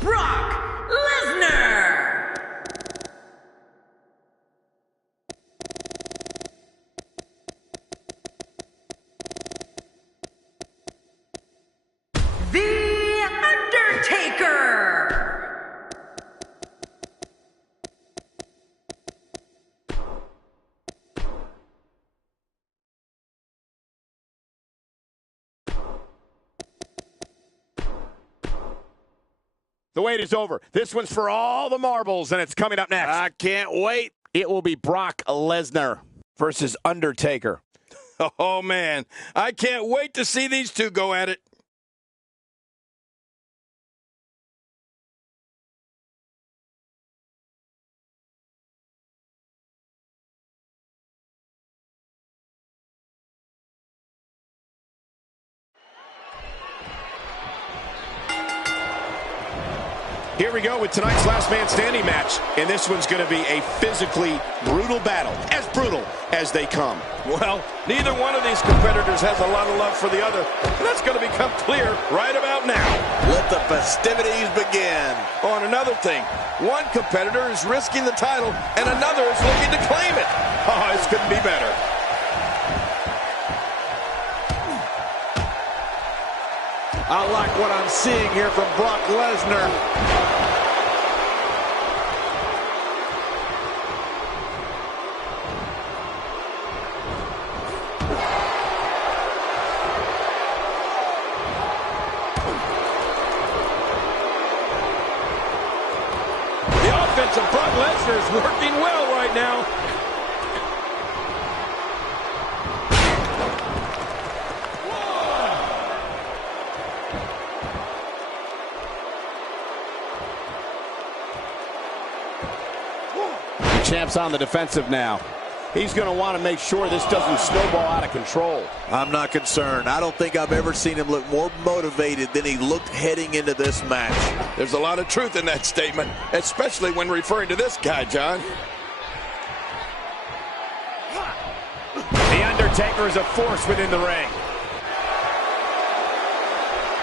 Brock Lesnar. The Undertaker. The wait is over. This one's for all the marbles, and it's coming up next. I can't wait. It will be Brock Lesnar versus Undertaker. Oh, man. I can't wait to see these two go at it. Here we go with tonight's last man standing match, and this one's going to be a physically brutal battle, as brutal as they come. Well, neither one of these competitors has a lot of love for the other, and that's going to become clear right about now. Let the festivities begin. On another thing, one competitor is risking the title, and another is looking to claim it. Oh, this couldn't be better. I like what I'm seeing here from Brock Lesnar. The offense of Brock Lesnar is working well right now. Champ's on the defensive now. He's going to want to make sure this doesn't snowball out of control. I'm not concerned. I don't think I've ever seen him look more motivated than he looked heading into this match. There's a lot of truth in that statement, especially when referring to this guy, John. The Undertaker is a force within the ring.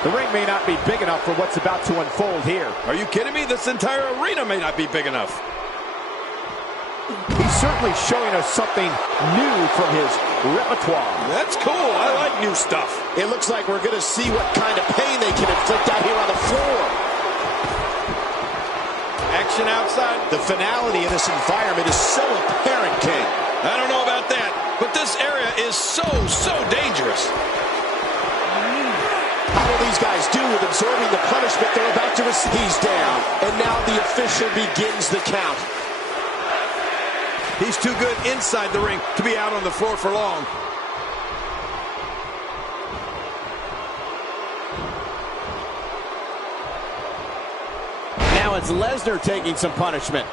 The ring may not be big enough for what's about to unfold here. Are you kidding me? This entire arena may not be big enough. He's certainly showing us something new from his repertoire. That's cool. I like new stuff. It looks like we're going to see what kind of pain they can inflict out here on the floor. Action outside. The finality of this environment is so apparent, King. I don't know about that, but this area is so dangerous. How will these guys do with absorbing the punishment they're about to receive? He's down, and now the official begins the count. He's too good inside the ring to be out on the floor for long. Now it's Lesnar taking some punishment.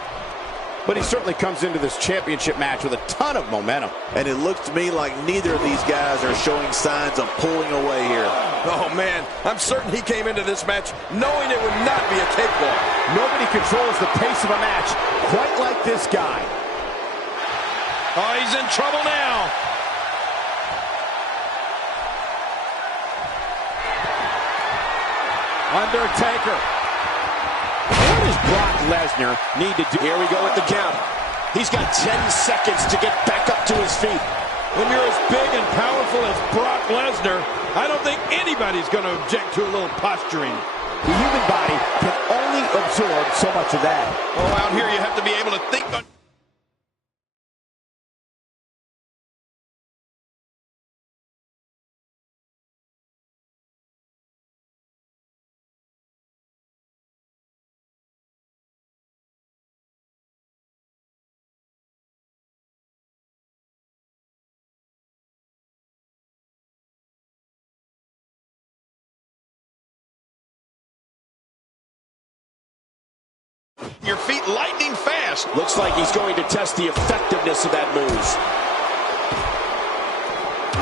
But he certainly comes into this championship match with a ton of momentum. And it looks to me like neither of these guys are showing signs of pulling away here. Oh, man, I'm certain he came into this match knowing it would not be a cakewalk. Nobody controls the pace of a match quite like this guy. Oh, he's in trouble now. Undertaker. What does Brock Lesnar need to do? Here we go with the count. He's got 10 seconds to get back up to his feet. When you're as big and powerful as Brock Lesnar, I don't think anybody's going to object to a little posturing. The human body can only absorb so much of that. Oh, out here you have to be able to think on... Your feet lightning fast. Looks like he's going to test the effectiveness of that move.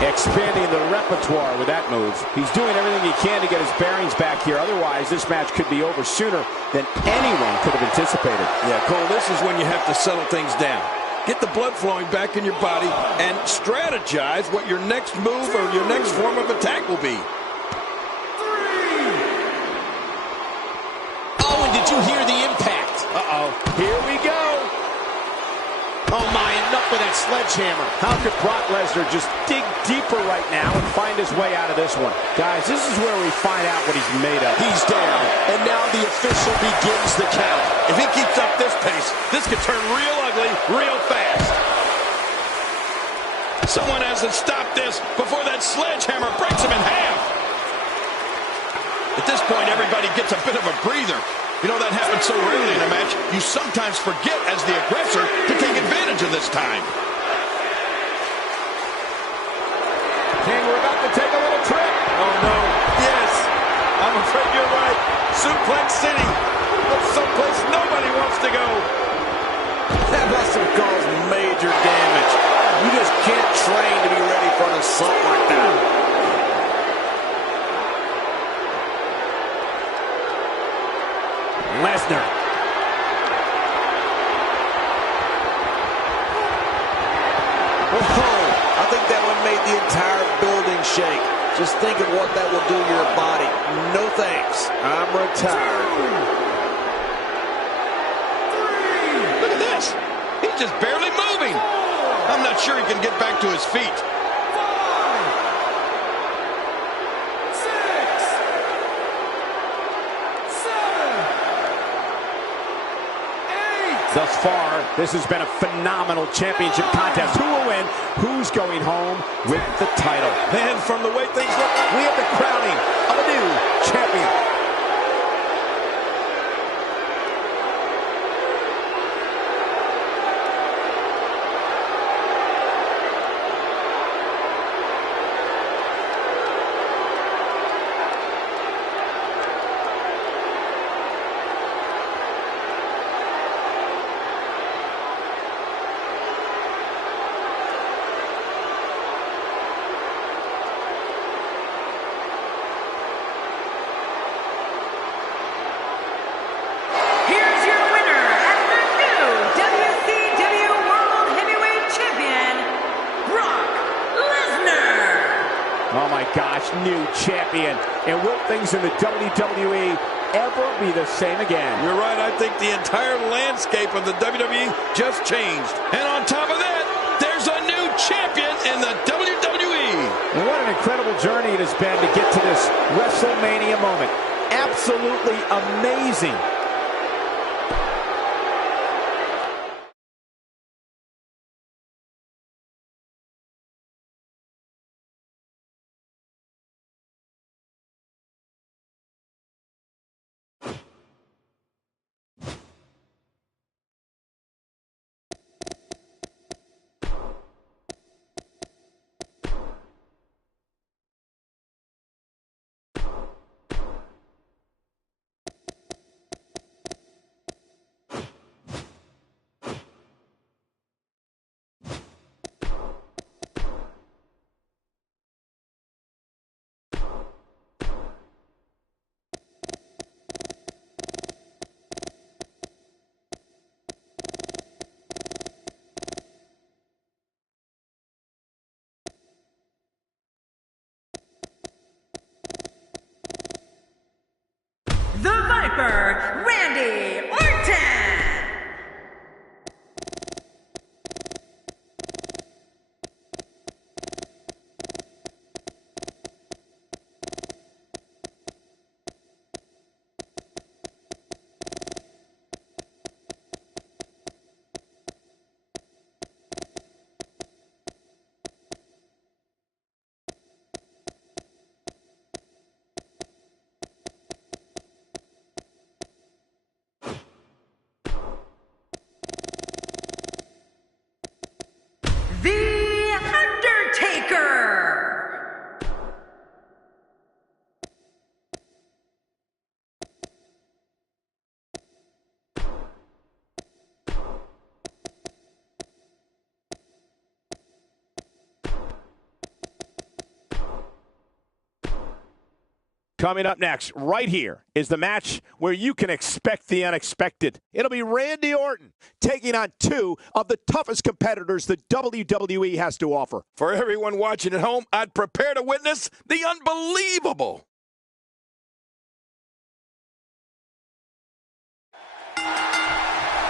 Expanding the repertoire with that move. He's doing everything he can to get his bearings back here. Otherwise, this match could be over sooner than anyone could have anticipated. Yeah, Cole, this is when you have to settle things down. Get the blood flowing back in your body and strategize what your next move or your next form of attack will be. Oh, and you hear the impact? Uh-oh. Here we go. Oh, my, enough with that sledgehammer. How could Brock Lesnar just dig deeper right now and find his way out of this one? Guys, this is where we find out what he's made of. He's down, and now the official begins the count. If he keeps up this pace, this could turn real ugly real fast. Someone has to stop this before that sledgehammer breaks him in half. At this point, everybody gets a bit of a breather. You know, that happens so rarely in a match, you sometimes forget as the aggressor to take advantage of this time. King, we're about to take a little trip. Oh, no. Yes. I'm afraid you're right. Suplex City. That's someplace nobody wants to go. That must have caused major damage. You just can't train to be ready for an assault like that. Lesnar. Whoa, I think that one made the entire building shake. Just think of what that will do to your body. No thanks. I'm retired. Look at this. He's just barely moving. I'm not sure he can get back to his feet. Thus far, this has been a phenomenal championship contest. Who will win? Who's going home with the title? And from the way things look, we have the crowning of a new champion. Oh my gosh, new champion. And will things in the WWE ever be the same again? You're right, I think the entire landscape of the WWE just changed. And on top of that, there's a new champion in the WWE. And what an incredible journey it has been to get to this WrestleMania moment. Absolutely amazing. The Viper, Randy Orton! The Undertaker! Coming up next, right here, is the match where you can expect the unexpected. It'll be Randy Orton taking on two of the toughest competitors the WWE has to offer. For everyone watching at home, I'd prepare to witness the unbelievable.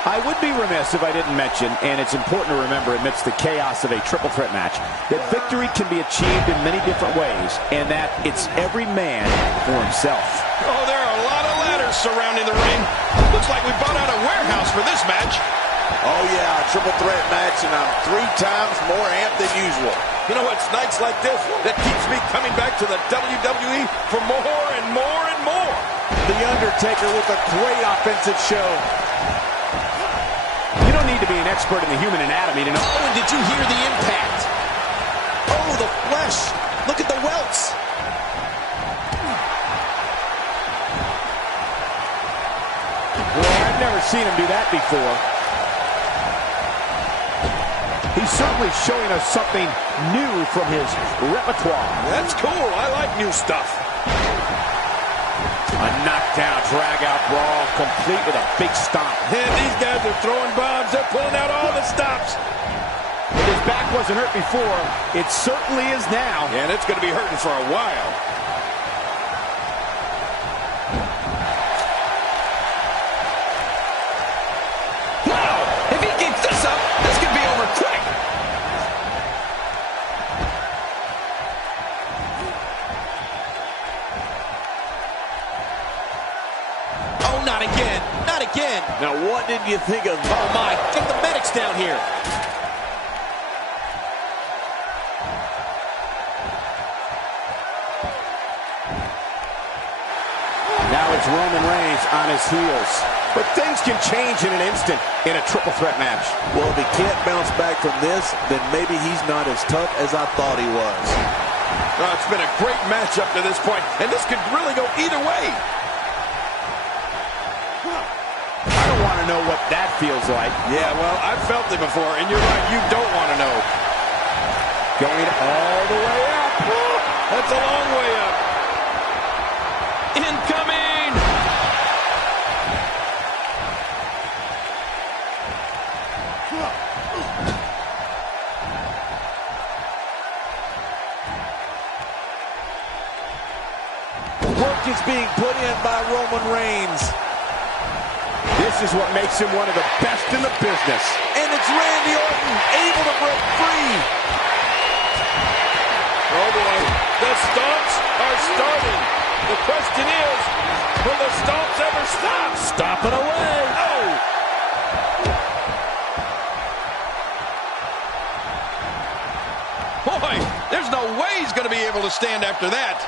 I would be remiss if I didn't mention, and it's important to remember amidst the chaos of a triple threat match, that victory can be achieved in many different ways, and that it's every man for himself. Oh, there are a lot of ladders surrounding the ring. Looks like we bought out a warehouse for this match. Oh, yeah, a triple threat match, and I'm 3 times more amped than usual. You know, it's nights like this that keeps me coming back to the WWE for more and more and more. The Undertaker with a great offensive show. You don't need to be an expert in the human anatomy to know. Oh, and did you hear the impact? Oh, the flesh. Look at the welts. Boy, I've never seen him do that before. He's certainly showing us something new from his repertoire. That's cool. I like new stuff. A knockdown, drag-out brawl, complete with a big stomp. And these guys are throwing bombs. They're pulling out all the stops. If his back wasn't hurt before, it certainly is now. And it's going to be hurting for a while. Wow! If he keeps this up, this could be over quick. Oh, not again. Not again. Now, what did you think of that? Oh, my. Get the medics down here. Now it's Roman Reigns on his heels. But things can change in an instant in a triple threat match. Well, if he can't bounce back from this, then maybe he's not as tough as I thought he was. Well, it's been a great match up to this point, and this could really go either way. I don't want to know what that feels like. Yeah, well, I've felt it before, and you're right, you don't want to know. Going all the way up. That's a long way up. Incoming! Work is being put in by Roman Reigns. This is what makes him one of the best in the business. And it's Randy Orton able to break free. Oh boy, the stomps are starting. The question is, will the stomps ever stop? Stop it away. Oh! Boy, there's no way he's going to be able to stand after that.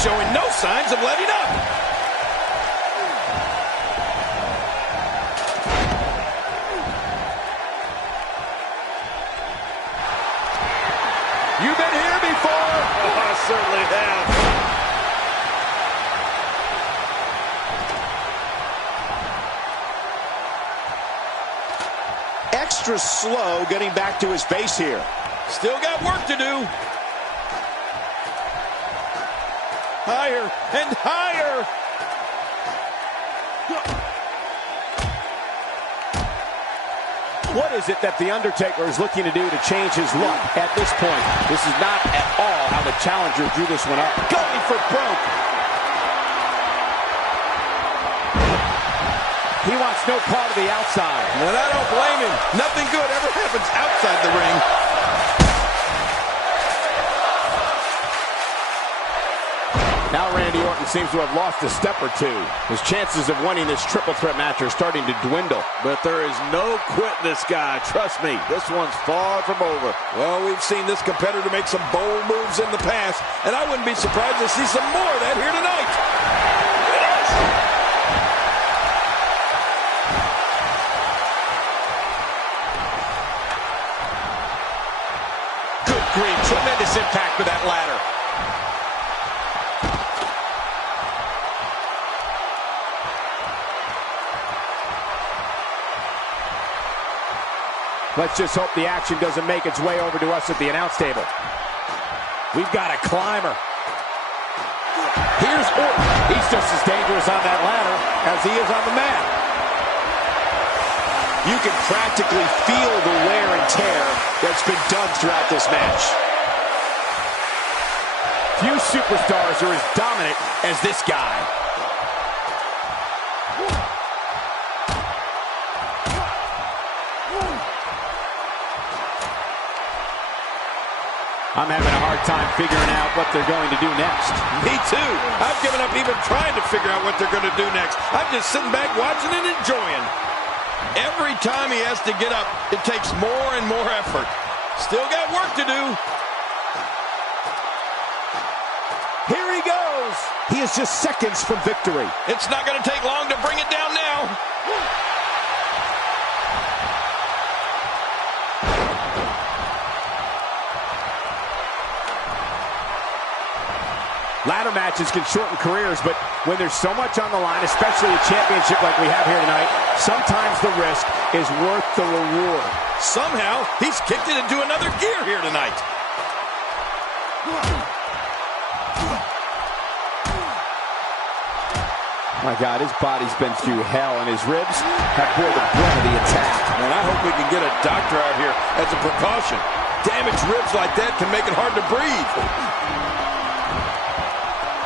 Showing no signs of letting up. You've been here before. Oh, I certainly have. Extra slow getting back to his base here. Still got work to do. Higher and higher. What is it that The Undertaker is looking to do to change his look at this point? This is not at all how the challenger drew this one up. Going for broke. He wants no part of the outside. And I don't blame him. Nothing good ever happens outside the ring. Now Randy Orton seems to have lost a step or two. His chances of winning this triple threat match are starting to dwindle. But there is no quitting this guy. Trust me, this one's far from over. Well, we've seen this competitor make some bold moves in the past, and I wouldn't be surprised to see some more of that here tonight. Good grief. Tremendous impact with that ladder. Let's just hope the action doesn't make its way over to us at the announce table. We've got a climber. Here's Orton. He's just as dangerous on that ladder as he is on the mat. You can practically feel the wear and tear that's been done throughout this match. Few superstars are as dominant as this guy. I'm having a hard time figuring out what they're going to do next. Me too. I've given up even trying to figure out what they're going to do next. I'm just sitting back watching and enjoying. Every time he has to get up, it takes more and more effort. Still got work to do. Here he goes. He is just seconds from victory. It's not going to take long to bring it down now. Ladder matches can shorten careers, but when there's so much on the line, especially a championship like we have here tonight, sometimes the risk is worth the reward. Somehow, he's kicked it into another gear here tonight. My God, his body's been through hell, and his ribs have bore the brunt of the attack. And I hope we can get a doctor out here as a precaution. Damaged ribs like that can make it hard to breathe.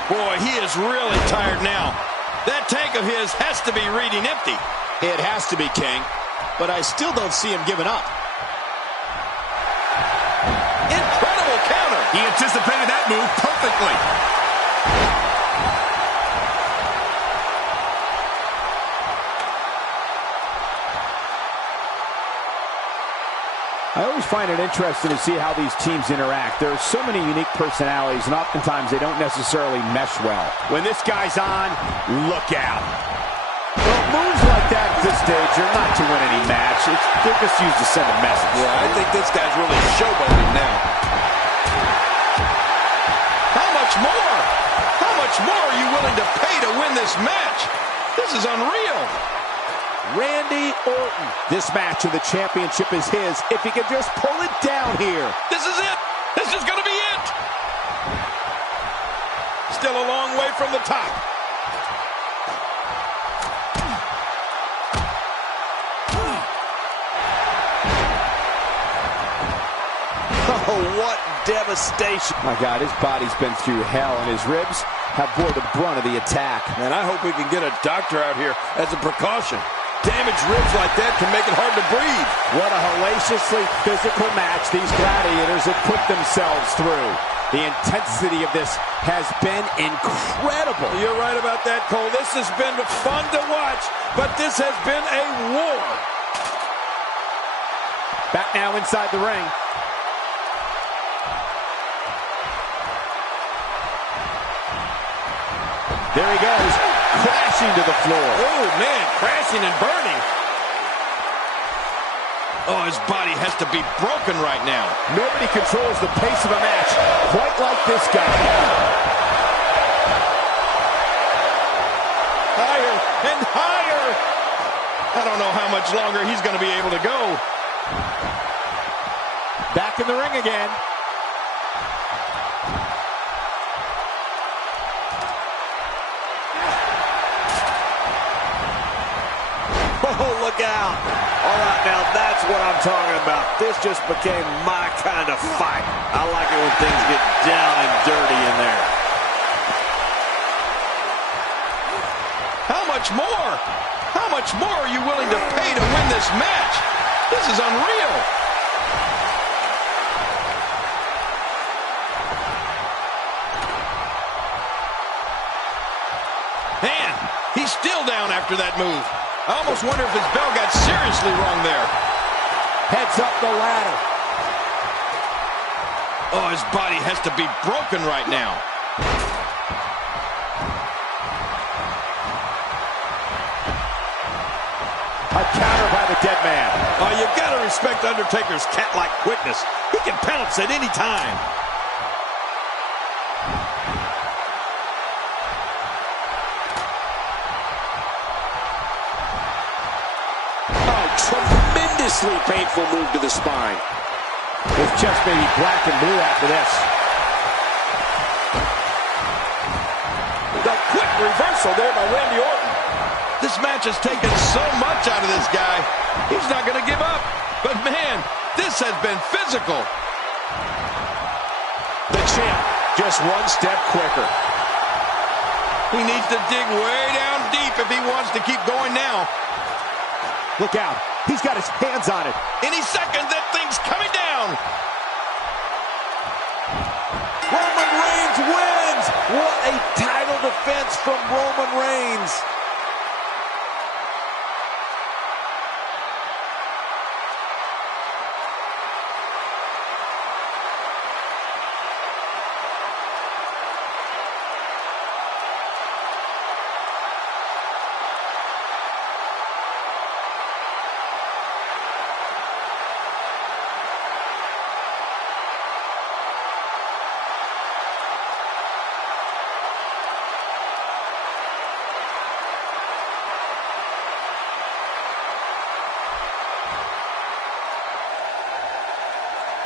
Boy, he is really tired now. That tank of his has to be reading empty. It has to be, King, but I still don't see him giving up. Incredible counter. He anticipated that move perfectly. I always find it interesting to see how these teams interact. There are so many unique personalities, and oftentimes they don't necessarily mesh well. When this guy's on, look out. Well, moves like that at this stage are not to win any match. They're just used to send a message. Yeah, I think this guy's really showboating now. How much more? How much more are you willing to pay to win this match? This is unreal. Randy Orton. This match of the championship is his if he can just pull it down here. This is it. This is going to be it. Still a long way from the top. Oh, what devastation. My God, his body's been through hell, and his ribs have bore the brunt of the attack. And I hope we can get a doctor out here as a precaution. Damaged ribs like that can make it hard to breathe. What a hellaciously physical match these gladiators have put themselves through. The intensity of this has been incredible. You're right about that, Cole. This has been fun to watch, but this has been a war. Back now inside the ring. There he goes, crashing to the floor. Oh, man, crashing and burning. Oh, his body has to be broken right now. Nobody controls the pace of a match quite like this guy. Higher and higher. I don't know how much longer he's going to be able to go. Back in the ring again. Oh, look out. All right, now that's what I'm talking about. This just became my kind of fight. I like it when things get down and dirty in there. How much more? How much more are you willing to pay to win this match? This is unreal. Man, he's still down after that move. I almost wonder if his bell got seriously wrong there. Heads up the ladder. Oh, his body has to be broken right now. A counter by the dead man. Oh, you've got to respect Undertaker's cat-like quickness. He can pounce at any time. Tremendously painful move to the spine. His chest may be black and blue after this. The quick reversal there by Randy Orton. This match has taken so much out of this guy. He's not going to give up. But, man, this has been physical. The champ, just one step quicker. He needs to dig way down deep if he wants to keep going now. Look out. He's got his hands on it. Any second, that thing's coming down. Roman Reigns wins! What a title defense from Roman Reigns!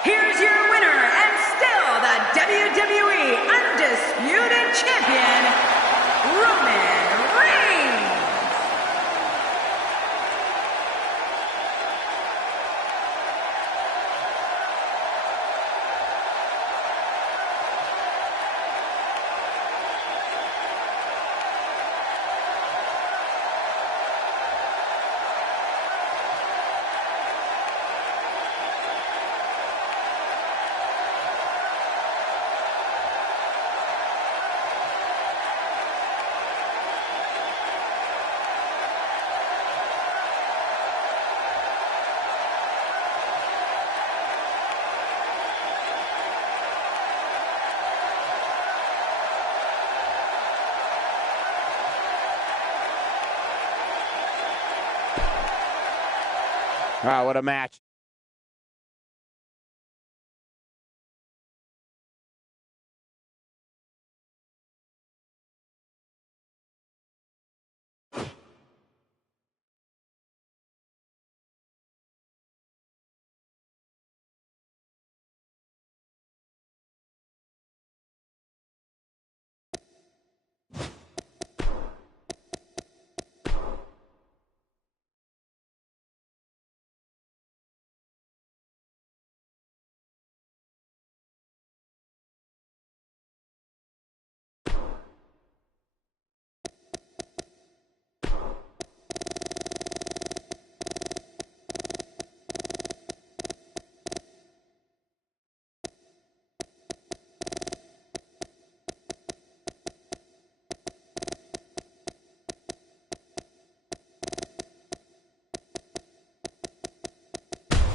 Here's your winner and still the WWE Undisputed Champion, Roman Reigns. Wow, what a match.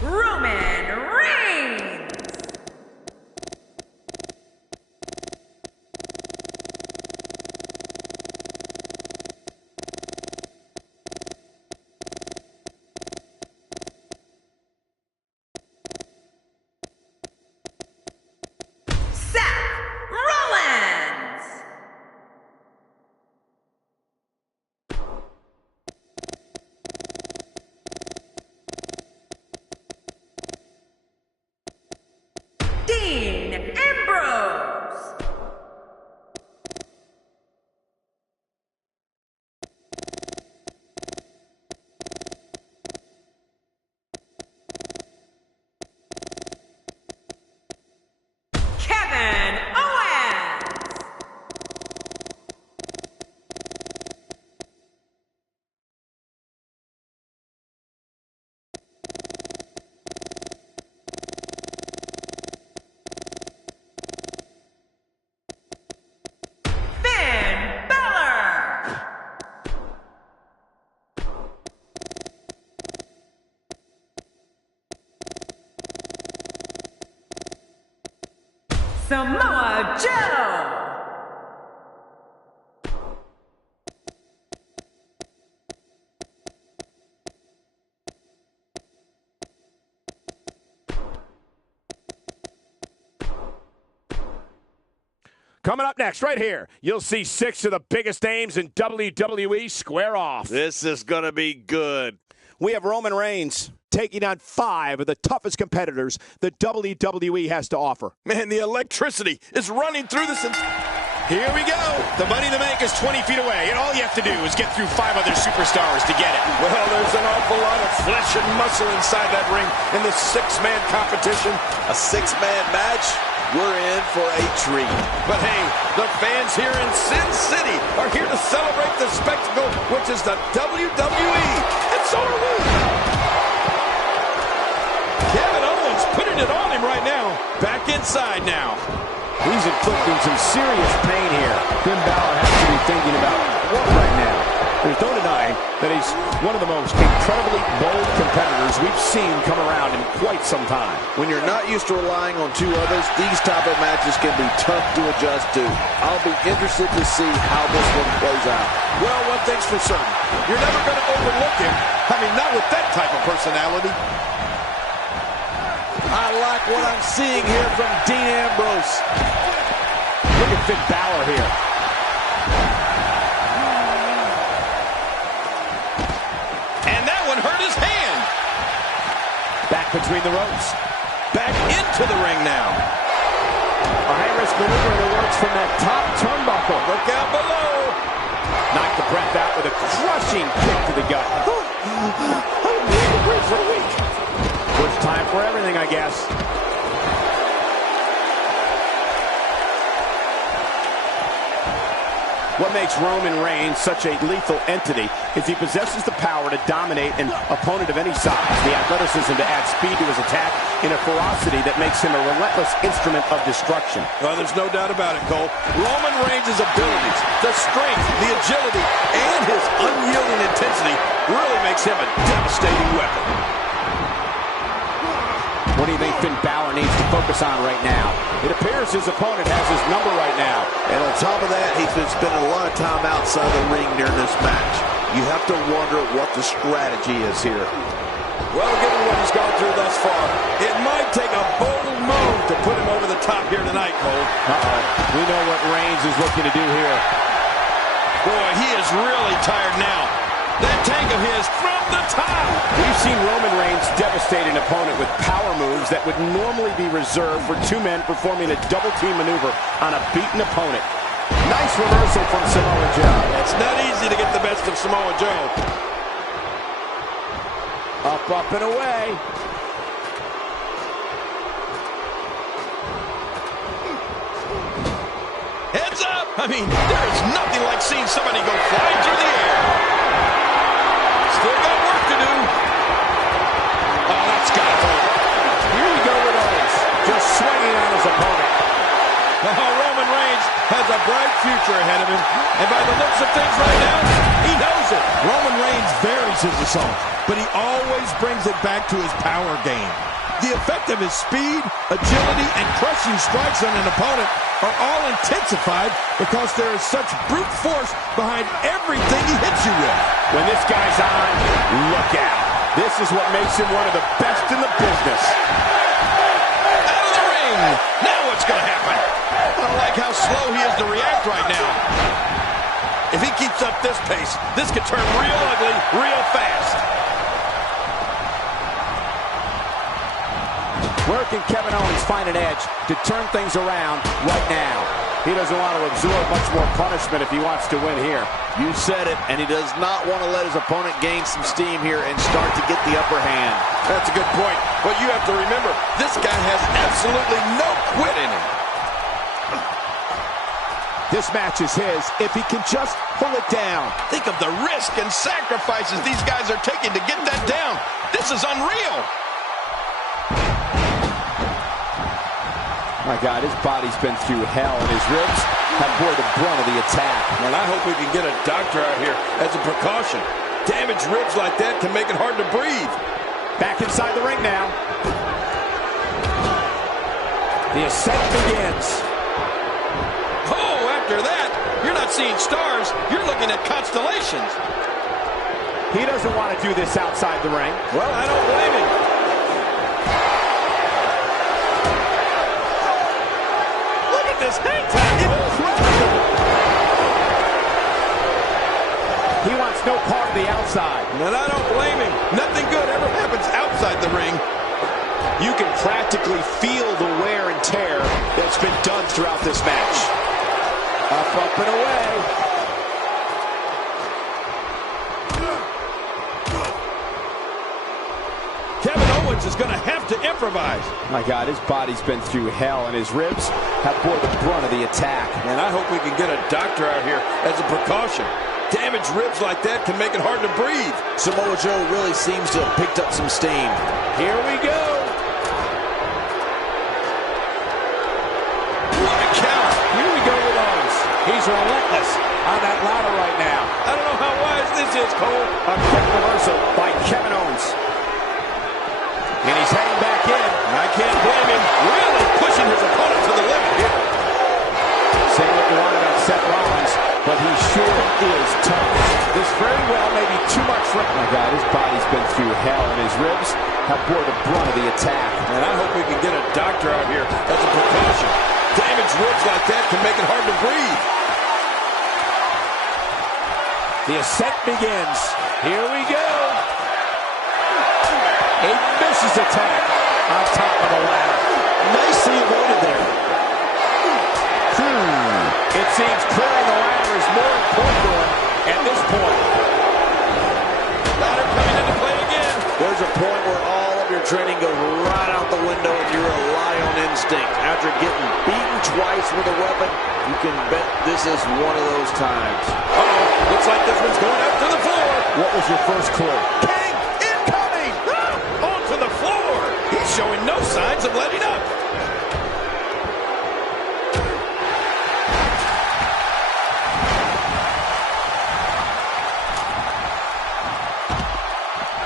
Roman Reigns. Seth Rollins. Dean Ambrose. Kevin Owens. Finn Balor. Samoa Joe. Coming up next, right here, you'll see 6 of the biggest names in WWE square off. This is going to be good. We have Roman Reigns taking on 5 of the toughest competitors the WWE has to offer. Man, the electricity is running through this. Here we go. The Money in the Bank is 20 feet away, and all you have to do is get through 5 other superstars to get it. Well, there's an awful lot of flesh and muscle inside that ring in this 6-man competition. A 6-man match? We're in for a treat. But hey, the fans here in Sin City are here to celebrate the spectacle, which is the WWE. And so are we. Kevin Owens putting it on him right now. Back inside now. He's inflicting some serious pain here. Finn Balor has to be thinking about what right now? There's no denying that he's one of the most incredibly bold competitors we've seen come around in quite some time. When you're not used to relying on 2 others, these type of matches can be tough to adjust to. I'll be interested to see how this one plays out. Well, one thing's for certain. You're never going to overlook him. I mean, not with that type of personality. I like what I'm seeing here from Dean Ambrose. Look at Finn Balor here. And that one hurt his hand. Back between the ropes. Back into the ring now. A high-risk maneuver in the works from that top turnbuckle. Look out below. Knocked the breath out with a crushing kick to the gut. I'm able to breathe for a week. First time for everything, I guess. What makes Roman Reigns such a lethal entity is he possesses the power to dominate an opponent of any size, the athleticism to add speed to his attack, and a ferocity that makes him a relentless instrument of destruction. Well, there's no doubt about it, Cole. Roman Reigns' abilities, the strength, the agility, and his unyielding intensity really makes him a devastating weapon. What do you think Finn Balor needs to focus on right now? It appears his opponent has his number right now. And on top of that, he's been spending a lot of time outside the ring during this match. You have to wonder what the strategy is here. Well, given what he's gone through thus far, it might take a bold move to put him over the top here tonight, Cole. We know what Reigns is looking to do here. Boy, he is really tired now. That tank of his from the top. We've seen Roman Reigns devastate an opponent with power moves that would normally be reserved for 2 men performing a double-team maneuver on a beaten opponent. Nice reversal from Samoa Joe. It's not easy to get the best of Samoa Joe. Up, up, and away. Heads up! I mean, there is nothing like seeing somebody go flying through the air. Still got work to do. Oh, that's got to hurt. Here we go with Owens, just swinging on his opponent. Oh, Roman Reigns has a bright future ahead of him. And by the looks of things right now, he knows it. Roman Reigns varies his assault, but he always brings it back to his power game. The effect of his speed, agility, and crushing strikes on an opponent are all intensified because there is such brute force behind everything he hits you with. When this guy's on, look out. This is what makes him one of the best in the business. Out of the ring. Now what's going to happen? I don't like how slow he is to react right now. If he keeps up this pace, this could turn real ugly real fast. Where can Kevin Owens find an edge to turn things around right now? He doesn't want to absorb much more punishment if he wants to win here. You said it, and he does not want to let his opponent gain some steam here and start to get the upper hand. That's a good point. But you have to remember, this guy has absolutely no quit in him. This match is his if he can just pull it down. Think of the risk and sacrifices these guys are taking to get that down. This is unreal. My God, his body's been through hell, and his ribs have bore the brunt of the attack. Well, I hope we can get a doctor out here as a precaution. Damaged ribs like that can make it hard to breathe. Back inside the ring now. The ascent begins. Oh, after that, you're not seeing stars. You're looking at constellations. He doesn't want to do this outside the ring. Well, I don't blame him. This hang time. Incredible. He wants no part of the outside. And I don't blame him. Nothing good ever happens outside the ring. You can practically feel the wear and tear that's been done throughout this match. Up and away. Kevin Owens is going to have to improvise. My God, his body's been through hell, and his ribs have bore the brunt of the attack. And I hope we can get a doctor out here as a precaution. Damaged ribs like that can make it hard to breathe. Samoa Joe really seems to have picked up some steam. Here we go. What a count. Here we go with Owens. He's relentless on that ladder right now. I don't know how wise this is, Cole. A quick reversal by Kevin Owens. And he's heading back in. I can't blame him. Really pushing his opponent to the limit here. Say what you want about Seth Rollins, but he sure is tough. This very well may be too much for him. My God, his body's been through hell, and his ribs have bore the brunt of the attack. And I hope we can get a doctor out here as a precaution. Damaged ribs like that can make it hard to breathe. The ascent begins. Here we go. A vicious attack on top of the ladder. Nicely avoided there. It seems clearing the ladder is more important to him at this point. Ladder coming into play again. There's a point where all of your training goes right out the window and you rely on instinct. After getting beaten twice with a weapon, you can bet this is one of those times. Uh-oh, looks like this one's going up to the floor. What was your first clue? King incoming! Onto the floor. He's showing no signs of letting up.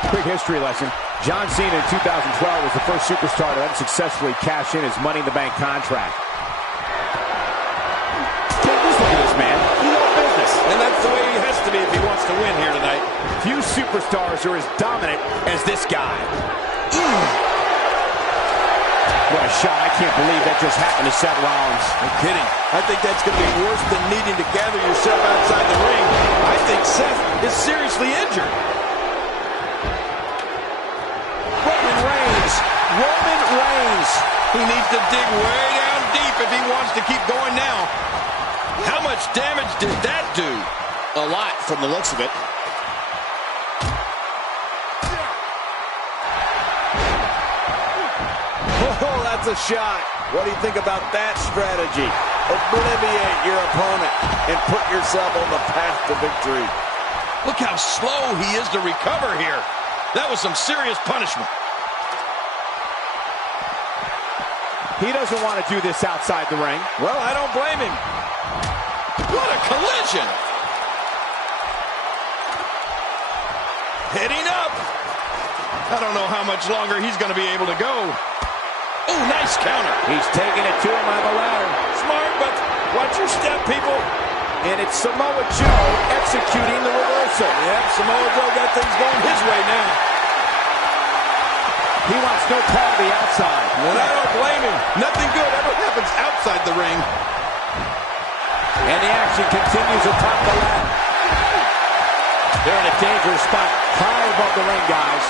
Quick history lesson. John Cena in 2012 was the first superstar to unsuccessfully cash in his Money in the Bank contract. Just look at this man. He's all business. And that's the way he has to be if he wants to win here tonight. Few superstars are as dominant as this guy. What a shot. I can't believe that just happened to Seth Rollins. No kidding. I think that's going to be worse than needing to gather yourself outside the ring. I think Seth is seriously injured. Roman Reigns. He needs to dig way down deep if he wants to keep going now. How much damage did that do? A lot from the looks of it. Oh, that's a shot. What do you think about that strategy? Obliviate your opponent and put yourself on the path to victory. Look how slow he is to recover here. That was some serious punishment. He doesn't want to do this outside the ring. Well, I don't blame him. What a collision. Heading up. I don't know how much longer he's going to be able to go. Oh, nice counter. He's taking it to him on the ladder. Smart, but watch your step, people. And it's Samoa Joe executing the reversal. Yep, Samoa Joe got things going his way now. He wants no part of the outside. And I don't blame him. Nothing good ever happens outside the ring. And the action continues atop the ladder. They're in a dangerous spot, high above the ring, guys.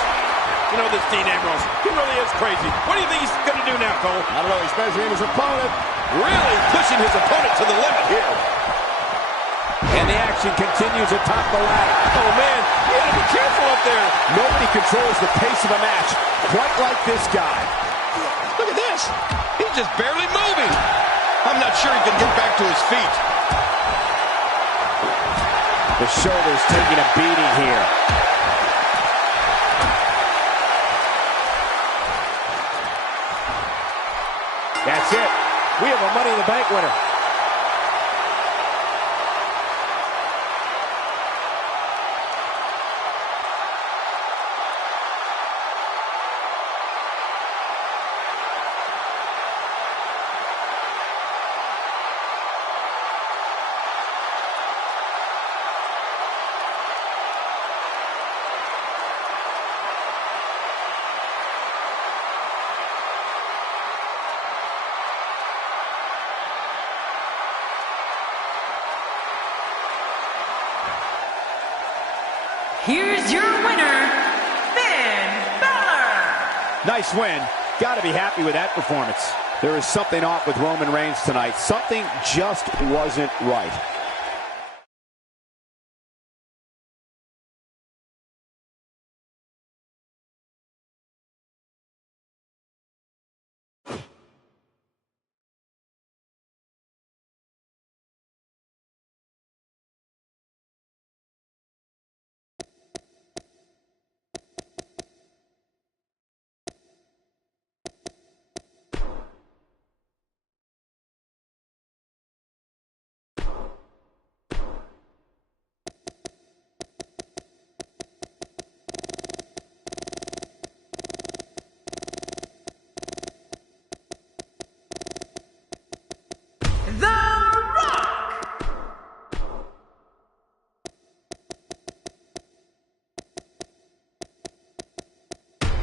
You know this Dean Ambrose, he really is crazy. What do you think he's going to do now, Cole? I don't know, he's measuring his opponent. Really pushing his opponent to the limit here. And the action continues atop the ladder. Oh, man, you got to be careful up there. Nobody controls the pace of a match quite like this guy. Look at this. He's just barely moving. I'm not sure he can get back to his feet. The shoulder's taking a beating here. That's it. We have a Money in the Bank winner. Here's your winner, Finn Balor. Nice win. Got to be happy with that performance. There is something off with Roman Reigns tonight. Something just wasn't right.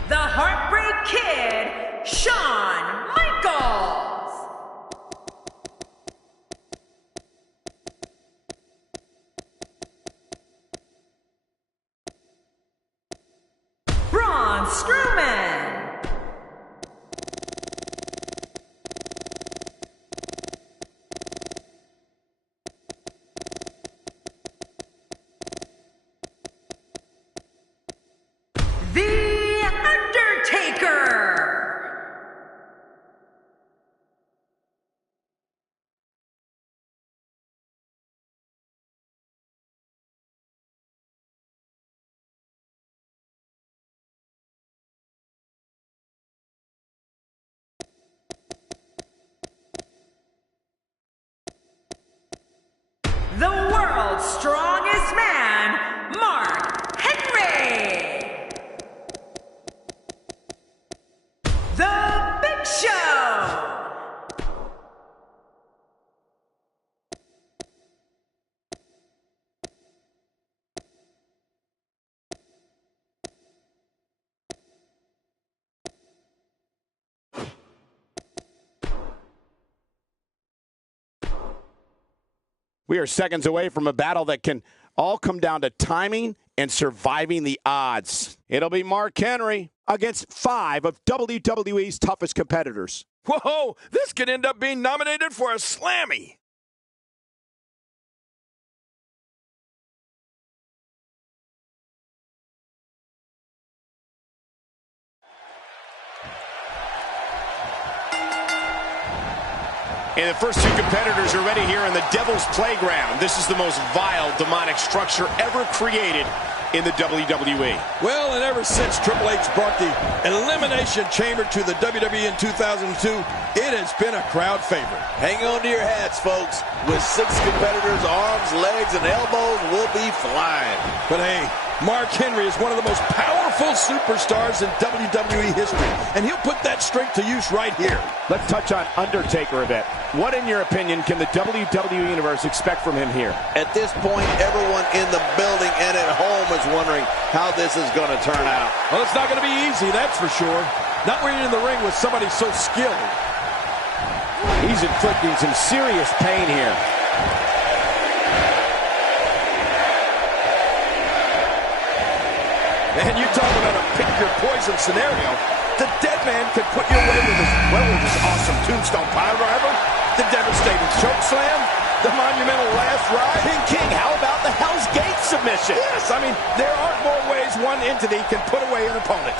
The Heartbreak Kid, Shawn Michaels. Braun Strowman. The Undertaker. The world's strongest man, Mark Henry. The Big Show. We are seconds away from a battle that can all come down to timing and surviving the odds. It'll be Mark Henry against 5 of WWE's toughest competitors. Whoa, this could end up being nominated for a Slammy. And the first 2 competitors are ready here in the Devil's Playground. This is the most vile, demonic structure ever created in the WWE. Well, and ever since Triple H brought the Elimination Chamber to the WWE in 2002, it has been a crowd favorite. Hang on to your hats, folks. With 6 competitors, arms, legs, and elbows will be flying. But hey, Mark Henry is one of the most powerful superstars in WWE history, and he'll put that strength to use right here. Let's touch on Undertaker a bit. What, in your opinion, can the WWE Universe expect from him here? At this point, everyone in the building and at home is wondering how this is going to turn out. Well, it's not going to be easy, that's for sure. Not when you're in the ring with somebody so skilled. He's inflicting some serious pain here. And you talk about a pick-your-poison scenario. The dead man could put you away with his awesome tombstone piledriver, the devastating choke slam, the monumental last ride. King, how about the Hell's Gate submission? Yes, I mean, there aren't more ways one entity can put away an opponent.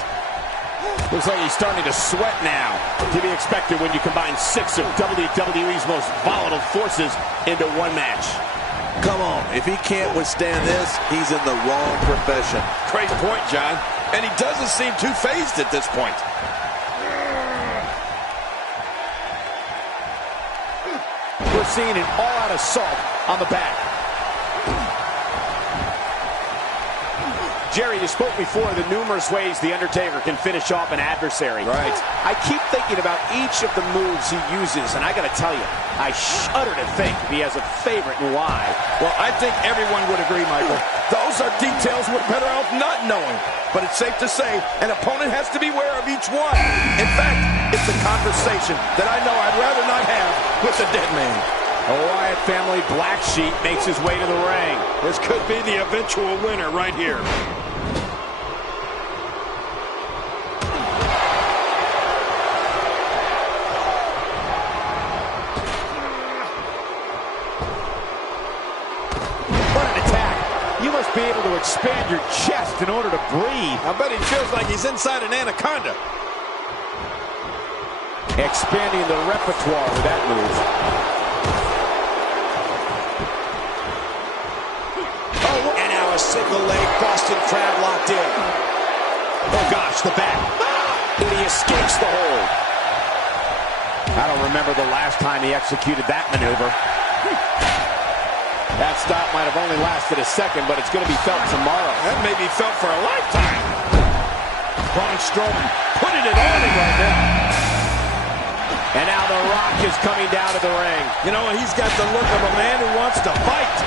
Looks like he's starting to sweat now. To be expected when you combine 6 of WWE's most volatile forces into one match. Come on, if he can't withstand this, he's in the wrong profession. Great point, John. And he doesn't seem too phased at this point. We're seeing an all-out assault on the back. Jerry, you spoke before the numerous ways The Undertaker can finish off an adversary. Right. I keep thinking about each of the moves he uses, and I got to tell you, I shudder to think if he has a favorite and why. Well, I think everyone would agree, Michael. Those are details we're better off not knowing. But it's safe to say an opponent has to be aware of each one. In fact, it's a conversation that I know I'd rather not have with the dead man. A Wyatt family black sheep makes his way to the ring. This could be the eventual winner right here. expand your chest in order to breathe. I bet he feels like he's inside an anaconda. Expanding the repertoire with that move. Oh, and now a single leg Boston Crab locked in. Oh gosh, the back. And he escapes the hold. I don't remember the last time he executed that maneuver. That stop might have only lasted a second, but it's going to be felt tomorrow. That may be felt for a lifetime. Braun Strowman putting it on him right now. And now The Rock is coming down to the ring. You know, he's got the look of a man who wants to fight.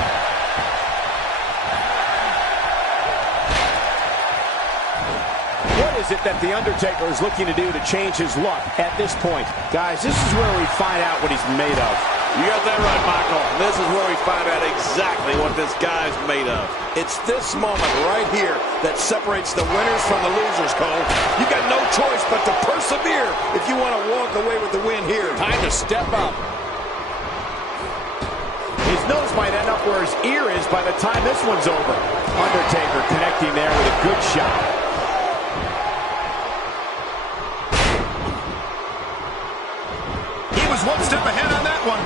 What is it that The Undertaker is looking to do to change his look at this point? Guys, this is where we find out what he's made of. You got that right, Michael. This is where we find out exactly what this guy's made of. It's this moment right here that separates the winners from the losers, Cole. You got no choice but to persevere if you want to walk away with the win here. Time to step up. His nose might end up where his ear is by the time this one's over. Undertaker connecting there with a good shot. He was one step ahead on that one.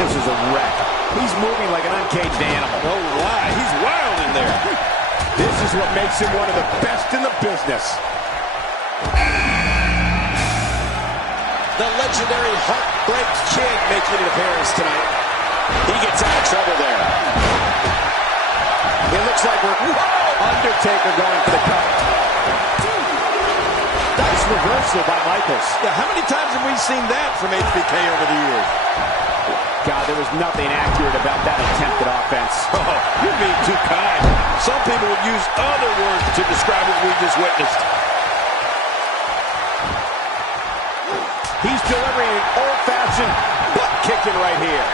This is a wreck. He's moving like an uncaged animal. Oh, why? He's wild in there. This is what makes him one of the best in the business. The legendary Heartbreak Kid making an appearance tonight. He gets out of trouble there. It looks like Undertaker going for the cover. Nice reversal by Michaels. Yeah, how many times have we seen that from HBK over the years? God, there was nothing accurate about that attempted offense. Oh, you're being too kind. Some people would use other words to describe what we just witnessed. He's delivering an old-fashioned butt kicking right here.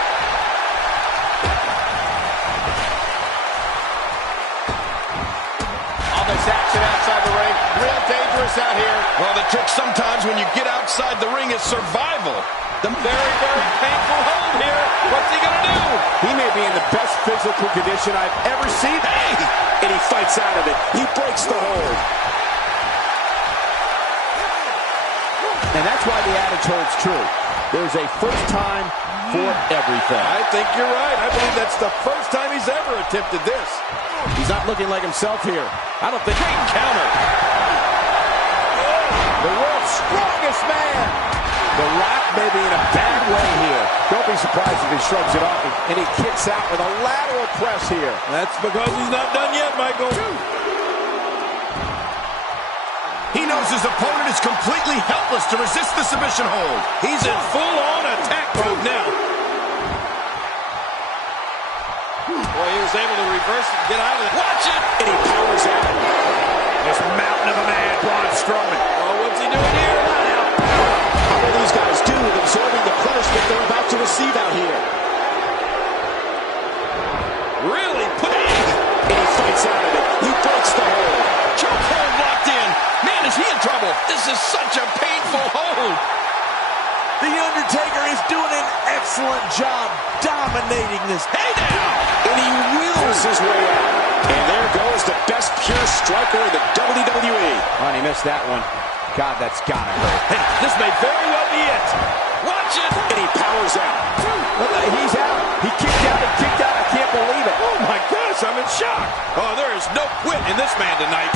All this action outside the ring, real dangerous out here. Well, the trick sometimes when you get outside the ring is survival. The very, very painful hold here. What's he going to do? He may be in the best physical condition I've ever seen. Hey! And he fights out of it. He breaks the hold. And that's why the adage holds true. There's a first time for everything. I think you're right. I believe that's the first time he's ever attempted this. He's not looking like himself here. I don't think he can counter. The world's strongest man. The Rock may be in a bad way here. Don't be surprised if he shrugs it off and he kicks out with a lateral press here. That's because he's not done yet, Michael. He knows his opponent is completely helpless to resist the submission hold. He's in full-on attack mode now. Boy, he was able to reverse it and get out of it. Watch it! And he powers out. This mountain of a man, Braun Strowman. Oh, what's he doing here? How will these guys do with absorbing the punishment they're about to receive out here? Really put it. And he fights out of it. He breaks the hold. Chokehold locked in. Man, is he in trouble. This is such a painful hold. The Undertaker is doing an excellent job dominating this. Hey now! And he wheels his way out. And there goes the best pure striker in the WWE. Oh, and he missed that one. God, that's gotta hurt. Hey, this may very well be it. Watch it! And he powers out. He's out. He kicked out. He kicked out. I can't believe it. Oh, my gosh, I'm in shock. Oh, there is no quit in this man tonight.